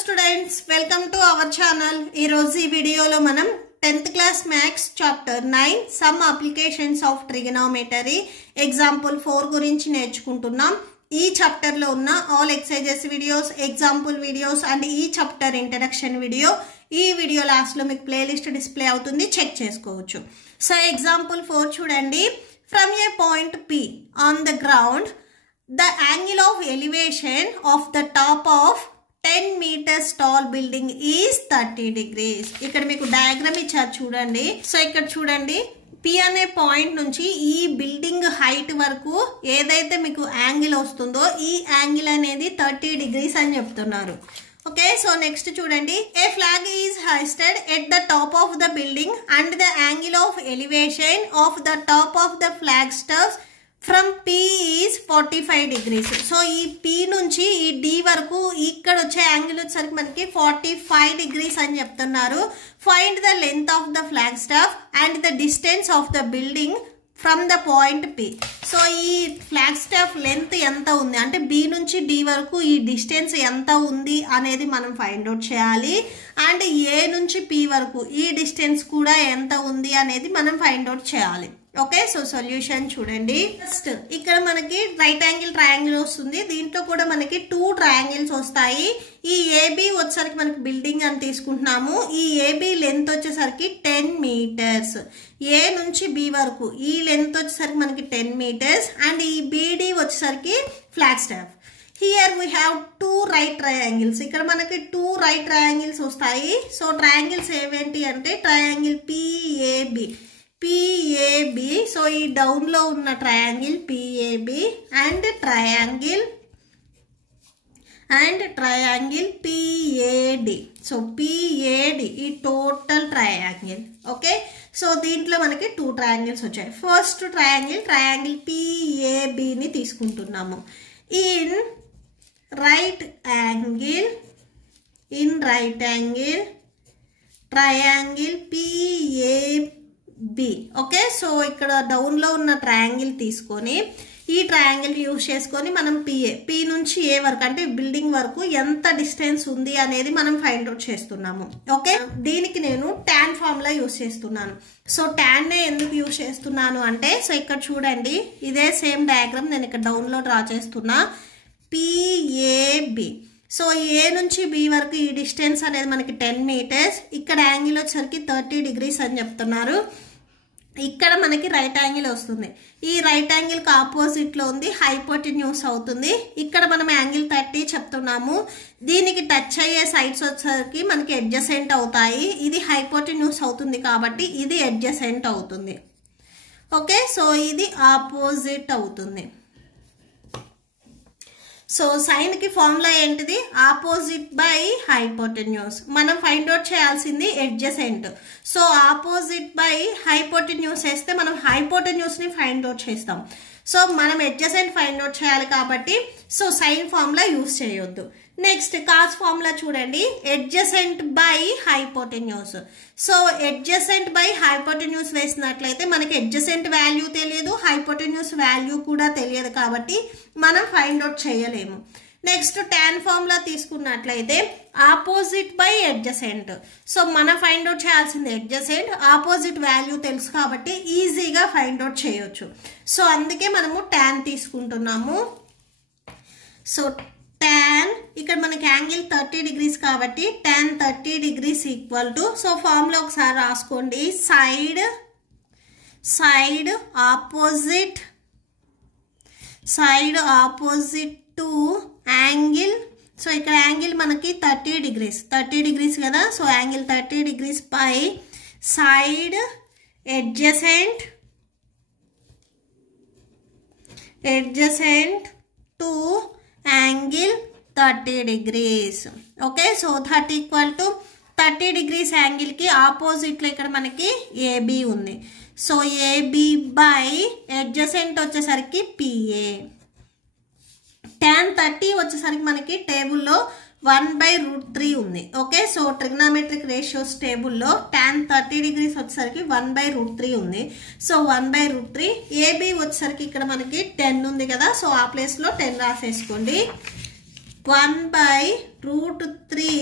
students, welcome to our channel. ఈ రోజు ఈ వీడియోలో మనం 10th class maths chapter 9 some applications of trigonometry example 4 గురించి నేర్చుకుంటున్నాం. ఈ చాప్టర్ లో ఉన్న all exercises videos, example videos and ఈ చాప్టర్ introduction video ఈ వీడియో లాస్ట్ లో మీకు ప్లేలిస్ట్ డిస్ప్లే అవుతుంది, చెక్ చేసుకోవచ్చు. సో ఎగ్జాంపుల్ 4 చూడండి. From a point P on the ground, the angle of elevation of the top of 10 meters tall building is 30 degrees. ఇక్కడ మీకు diagram ఇచ్చారు చూడండి. సో ఇక్కడ చూడండి, P అనే పాయింట్ నుంచి ఈ బిల్డింగ్ హైట్ వరకు ఏదైతే మీకు యాంగిల్ వస్తుందో ఈ యాంగిల్ అనేది 30 degrees అని చెప్తున్నారు. ఓకే, సో నెక్స్ట్ చూడండి. A flag is hoisted at the top of the building and the angle of elevation of the top of the flag staff from P is 45 degrees. So ఈ P నుంచి ఈ D వరకు ఇక్కడ వచ్చే angle వచ్చేసరికి మనకి 45 degrees అని చెప్తున్నారు. Find the length of the flag staff and the distance of the building from the point P. So ఈ ఫ్లాగ్ స్టాఫ్ లెంత్ ఎంత ఉంది అంటే B నుంచి D వరకు ఈ డిస్టెన్స్ ఎంత ఉంది అనేది మనం ఫైండ్ అవుట్ చేయాలి. అండ్ A నుంచి P వరకు ఈ డిస్టెన్స్ కూడా ఎంత ఉంది అనేది మనం ఫైండ్ అవుట్ చేయాలి. ఓకే, సో సొల్యూషన్ చూడండి. ఫస్ట్ ఇక్కడ మనకి రైట్ యాంగిల్ ట్రయాంగిల్ వస్తుంది, దీంట్లో కూడా మనకి 2 ట్రయాంగిల్స్ వస్తాయి. ఈ AB వచ్చేసరికి మనకి బిల్డింగ్ అని తీసుకుంటున్నాము. ఈ AB లెంత్ వచ్చేసరికి 10 meters. A నుంచి B వరకు ఈ లెంత్ వచ్చేసరికి మనకి 10 meters అండ్ ఈ BD వచ్చేసరికి flag staff. Here we have 2 right triangles. ఇక్కడ మనకి 2 రైట్ ట్రయాంగిల్స్ వస్తాయి. సో ట్రయాంగిల్స్ ఏవేంటి అంటే ట్రయాంగిల్ PAB. సో ఈ డౌన్ లో ఉన్న triangle PAB and triangle PAD. So PAD ఈ టోటల్ ట్రయాంగిల్. ఓకే, సో దీంట్లో మనకి 2 ట్రయాంగిల్స్ వచ్చాయి. ఫస్ట్ ట్రయాంగిల్ PAB ని తీసుకుంటున్నాము. In right angle triangle PAB. Okay, so ఇక్కడ డౌన్ లో ఉన్న ట్రయాంగిల్ తీసుకొని ఈ ట్రయాంగిల్ యూజ్ చేసుకొని మనం P నుంచి A వరకు అంటే బిల్డింగ్ వరకు ఎంత డిస్టెన్స్ ఉంది అనేది మనం ఫైండ్ అవుట్ చేస్తున్నాము. ఓకే, దీనికి నేను tan ఫార్ములా యూజ్ చేస్తున్నాను. సో tan నే ఎందుకు యూజ్ చేస్తున్నాను అంటే, సో ఇక్కడ చూడండి, ఇదే సేమ్ డయాగ్రామ్ నేను ఇక్కడ డౌన్ లో డ్రా చేస్తున్నా. PAB. సో A నుంచి B వరకు ఈ డిస్టెన్స్ అనేది మనకి 10 meters. ఇక్కడ యాంగిల్ వచ్చేసరికి 30 degrees అని చెప్తున్నారు. ఇక్కడ మనకి రైట్ యాంగిల్ వస్తుంది. ఈ రైట్ యాంగిల్ కి ఆపోజిట్ లో ఉంది, హైపోటెన్యూస్ అవుతుంది. ఇక్కడ మనం యాంగిల్ 30 చెప్తున్నాము. దీనికి టచ్ అయ్యే సైడ్స్ వచ్చేసరికి మనకి అడ్జసెంట్ అవుతాయి. ఇది హైపోటెన్యూస్ అవుతుంది కాబట్టి ఇది అడ్జసెంట్ అవుతుంది. ఓకే, సో ఇది ఆపోజిట్ అవుతుంది. సో సైన్ కి ఫార్ములా ఏంటిది? Opposite by hypotenuse. మనం ఫైండ్ అవుట్ చేయాల్సింది adjacent. So opposite by hypotenuse వేస్తే మనం హైపోటెన్యూస్ ని ఫైండ్ అవుట్ చేస్తాం. సో మనం అడ్జసెంట్ ఫైండ్ అవుట్ చేయాలి కాబట్టి సో సైన్ ఫార్ములా యూజ్ చేయొద్దు. నెక్స్ట్ కాస్ ఫార్ములా చూడండి, adjacent by hypotenuse. So adjacent by hypotenuse వేసినట్లయితే మనకి అడ్జసెంట్ వాల్యూ తెలియదు, హైపోటెన్యూస్ వాల్యూ కూడా తెలియదు కాబట్టి మనం ఫైండ్ అవుట్ చేయలేము. నెక్స్ట్ tan ఫార్ములా తీసుకున్నట్లయితే ఆపోజిట్ బై అడ్జసెంట్. సో మనం ఫైండ్ అవుట్ చేయాల్సింది అడ్జసెంట్, ఆపోజిట్ వాల్యూ తెలుసు కాబట్టి ఈజీగా ఫైండ్ అవుట్ చేయొచ్చు. సో అందుకే మనము tan తీసుకుంటున్నాము. సో tan ఇక్కడ మనకి యాంగిల్ 30 degrees కాబట్టి tan 30 degrees equal to, so formula ఒకసారి రాసుకోండి, side opposite to angle. So ఇక్కడ యాంగిల్ మనకి 30 degrees కదా. సో యాంగిల్ 30 degrees పై side adjacent to angle 30 degrees. Okay, so 30 degrees angle కి ఆపోజిట్ లో ఇక్కడ మనకి AB ఉంది. సో AB బై అడ్జసెంట్ వచ్చేసరికి PA. tan 30 వచ్చేసరికి మనకి టేబుల్లో 1/√3 ఉంది. ఓకే, సో ట్రిగ్నామెట్రిక్ రేషియోస్ టేబుల్లో tan 30 degrees వచ్చేసరికి 1/√3 ఉంది. సో 1/√3. AB వచ్చేసరికి ఇక్కడ మనకి 10 ఉంది కదా. సో ఆ ప్లేస్ లో 10 రాసేసుకోండి. 1/√3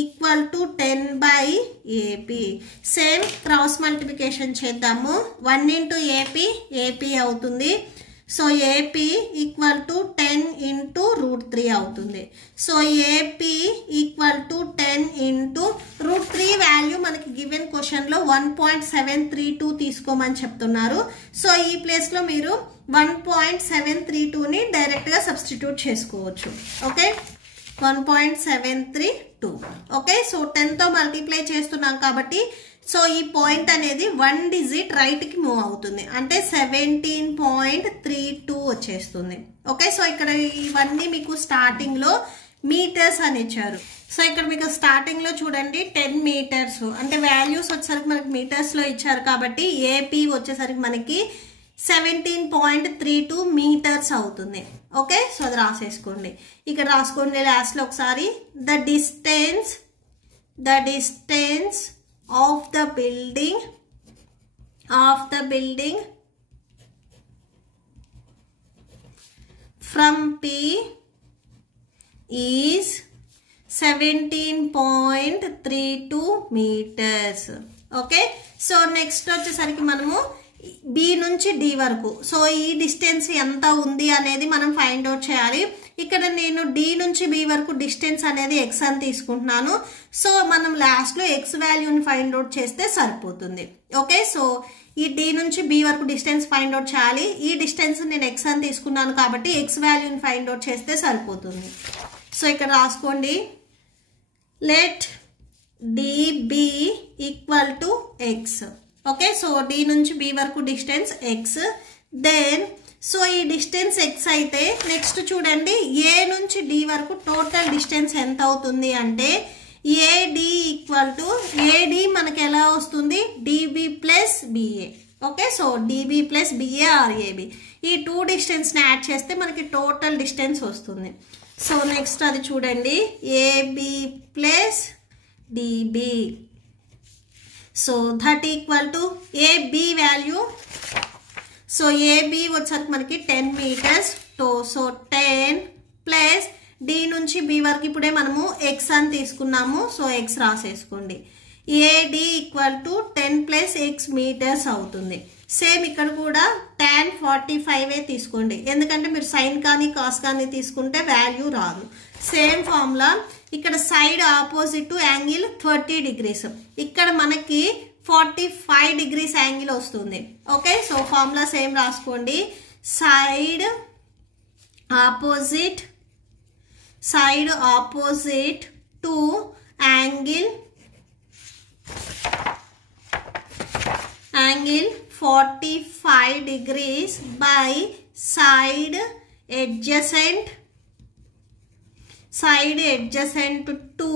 equal to 10/AP. Same cross multiplication చేద్దాము. 1 ఇంటూ ఏపీ అవుతుంది. So AP equal to 10 into √3 అవుతుంది. So AP equal to 10 into √3 value మనకి గివెన్ క్వశ్చన్లో 1.732 తీసుకోమని చెప్తున్నారు. సో ఈ ప్లేస్లో మీరు 1.732ని డైరెక్ట్గా సబ్స్టిట్యూట్ చేసుకోవచ్చు. ఓకే, 1.732. ఓకే, సో 10తో మల్టిప్లై చేస్తున్నాం కాబట్టి సో ఈ పాయింట్ అనేది 1 డిజిట్ రైట్కి మూవ్ అవుతుంది, అంటే 17.32 వచ్చేస్తుంది. ఓకే, సో ఇక్కడ ఇవన్నీ మీకు స్టార్టింగ్లో మీటర్స్ అని ఇచ్చారు. సో ఇక్కడ మీకు స్టార్టింగ్లో చూడండి 10 మీటర్స్, అంటే వాల్యూస్ వచ్చేసరికి మనకి మీటర్స్లో ఇచ్చారు కాబట్టి ఏపీ వచ్చేసరికి మనకి 17.32 మీటర్స్ అవుతుంది. ఓకే, సో అది రాసేసుకోండి. ఇక్కడ రాసుకోండి లాస్ట్లో ఒకసారి. The distance of the building from P is 17.32 meters. Okay, so next వచ్చేసరికి మనము B నుంచి D వరకు, సో ఈ డిస్టెన్స్ ఎంత ఉంది అనేది మనం ఫైండ్ అవుట్ చేయాలి. ఇక్కడ నేను D నుంచి B వరకు డిస్టెన్స్ అనేది x అని తీసుకుంటున్నాను. సో మనం లాస్ట్లో x వాల్యూని ఫైండ్ అవుట్ చేస్తే సరిపోతుంది. ఓకే, సో ఈ D నుంచి B వరకు డిస్టెన్స్ ఫైండ్ అవుట్ చేయాలి. ఈ డిస్టెన్స్ నేను x అని తీసుకున్నాను కాబట్టి x వాల్యూని ఫైండ్ అవుట్ చేస్తే సరిపోతుంది. సో ఇక్కడ రాసుకోండి. Let DB equal to x. Okay, so D నుంచి B వరకు డిస్టెన్స్ x. దెన్ సో ఈ డిస్టెన్స్ x అయితే నెక్స్ట్ చూడండి A నుంచి D వరకు టోటల్ డిస్టెన్స్ ఎంత అవుతుంది అంటే AD ఈక్వల్ టు AD మనకి ఎలా వస్తుంది DB plus BA. Okay, so DB plus BA or AB, ఈ 2 డిస్టెన్స్ని యాడ్ చేస్తే మనకి టోటల్ డిస్టెన్స్ వస్తుంది. సో నెక్స్ట్ అది చూడండి AB plus DB. So that equal to AB value. So AB వచ్చేసరికి మనకి 10 మీటర్స్. సో 10 ప్లస్ D నుంచి B వరకు ఇప్పుడే మనము x అని తీసుకున్నాము. సో x రాసేసుకోండి. AD equal to 10 plus x meters అవుతుంది. సేమ్ ఇక్కడ కూడా tan 45 తీసుకోండి, ఎందుకంటే మీరు సైన్ కానీ కాస్ కానీ తీసుకుంటే వాల్యూ రాదు. సేమ్ ఫార్ములా ఇక్కడ side opposite to angle 30 degrees, ఇక్కడ మనకి 45 degrees యాంగిల్ వస్తుంది. ఓకే, సో ఫార్ములా సేమ్ రాసుకోండి. Side opposite to angle 45 degrees by side adjacent to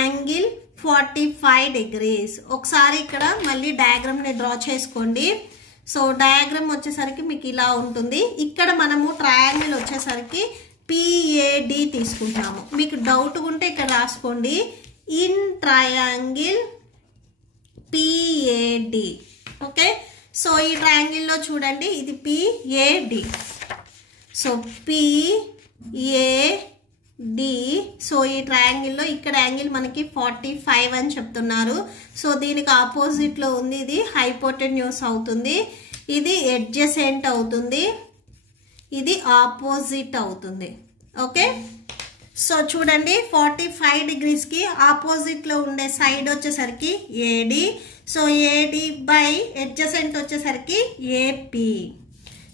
angle 45 degrees. ఒకసారి ఇక్కడ మళ్ళీ డయాగ్రామ్ని డ్రా చేసుకోండి. సో డయాగ్రామ్ వచ్చేసరికి మీకు ఇలా ఉంటుంది. ఇక్కడ మనము ట్రయాంగిల్ వచ్చేసరికి PAD తీసుకుంటున్నాము. మీకు డౌట్ ఉంటే ఇక్కడ రాసుకోండి. In triangle PAD. Okay, so ఈ ట్రయాంగిల్లో చూడండి ఇది PAD. So PAD. సో ఈ ట్రయాంగిల్లో ఇక్కడ యాంగిల్ మనకి 45 అని చెప్తున్నారు. సో దీనికి ఆపోజిట్లో ఉంది, ఇది హైపోటెన్యూస్ అవుతుంది, ఇది అడ్జసెంట్ అవుతుంది, ఇది ఆపోజిట్ అవుతుంది. ఓకే, సో చూడండి 45 degreesకి ఆపోజిట్లో ఉండే సైడ్ వచ్చేసరికి AD. So AD by adjacent వచ్చేసరికి AP.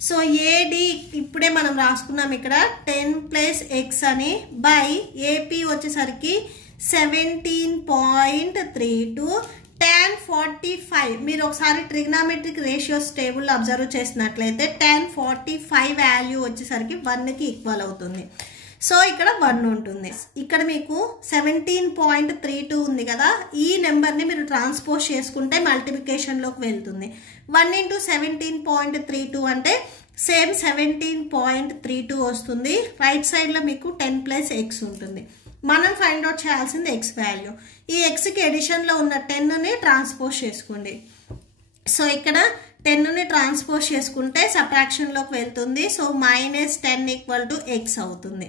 సో AD ఇప్పుడే మనం రాసుకున్నాం ఇక్కడ 10 ప్లస్ x అని, బై AP వచ్చేసరికి 17.32 tan 45. మీరు ఒకసారి ట్రిగ్నామెట్రిక్ రేషియోస్ టేబుల్ అబ్జర్వ్ చేసినట్లయితే tan 45 వాల్యూ వచ్చేసరికి 1కి ఈక్వల్ అవుతుంది. సో ఇక్కడ 1 ఉంటుంది. ఇక్కడ మీకు 17.32 ఉంది కదా, ఈ నెంబర్ని మీరు ట్రాన్స్పోజ్ చేసుకుంటే మల్టిప్లికేషన్లోకి వెళ్తుంది. 1 ఇంటూ 17.32 అంటే సేమ్ 17.32 వస్తుంది. రైట్ సైడ్లో మీకు 10 ప్లస్ x ఉంటుంది. మనం ఫైండ్ అవుట్ చేయాల్సింది x వాల్యూ. ఈ xకి ఎడిషన్లో ఉన్న 10ని ట్రాన్స్పోజ్ చేసుకోండి. సో ఇక్కడ 10ని ట్రాన్స్పోజ్ చేసుకుంటే సబ్ట్రాక్షన్లోకి వెళ్తుంది. సో -10 = x అవుతుంది.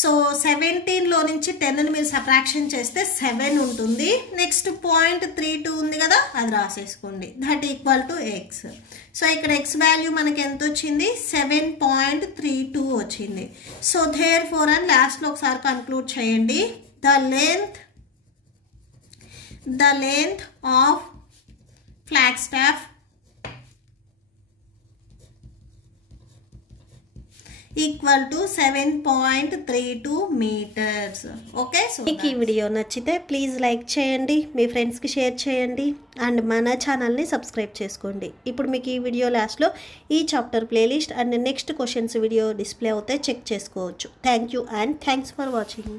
సో 17లో నుంచి 10ని మీరు సబ్ట్రాక్షన్ చేస్తే 7 ఉంటుంది. నెక్స్ట్ 0.32 ఉంది కదా, అది రాసేసుకోండి. That equal to x. So ఇక్కడ x వాల్యూ మనకి ఎంత వచ్చింది, 7.32 వచ్చింది. సో దేర్ ఫోర్ అని లాస్ట్లో ఒకసారి కన్క్లూడ్ చేయండి. The length of Flagstaff equal to 7.32 meters. Okay, so మీకు ఈ వీడియో నచ్చితే ప్లీజ్ లైక్ చేయండి, మీ ఫ్రెండ్స్కి షేర్ చేయండి అండ్ మన ఛానల్ని సబ్స్క్రైబ్ చేసుకోండి. ఇప్పుడు మీకు ఈ వీడియో లాస్ట్లో ఈ chapter playlist and next questions video display అవుతాయి, చెక్ చేసుకోవచ్చు. Thank you and thanks for watching.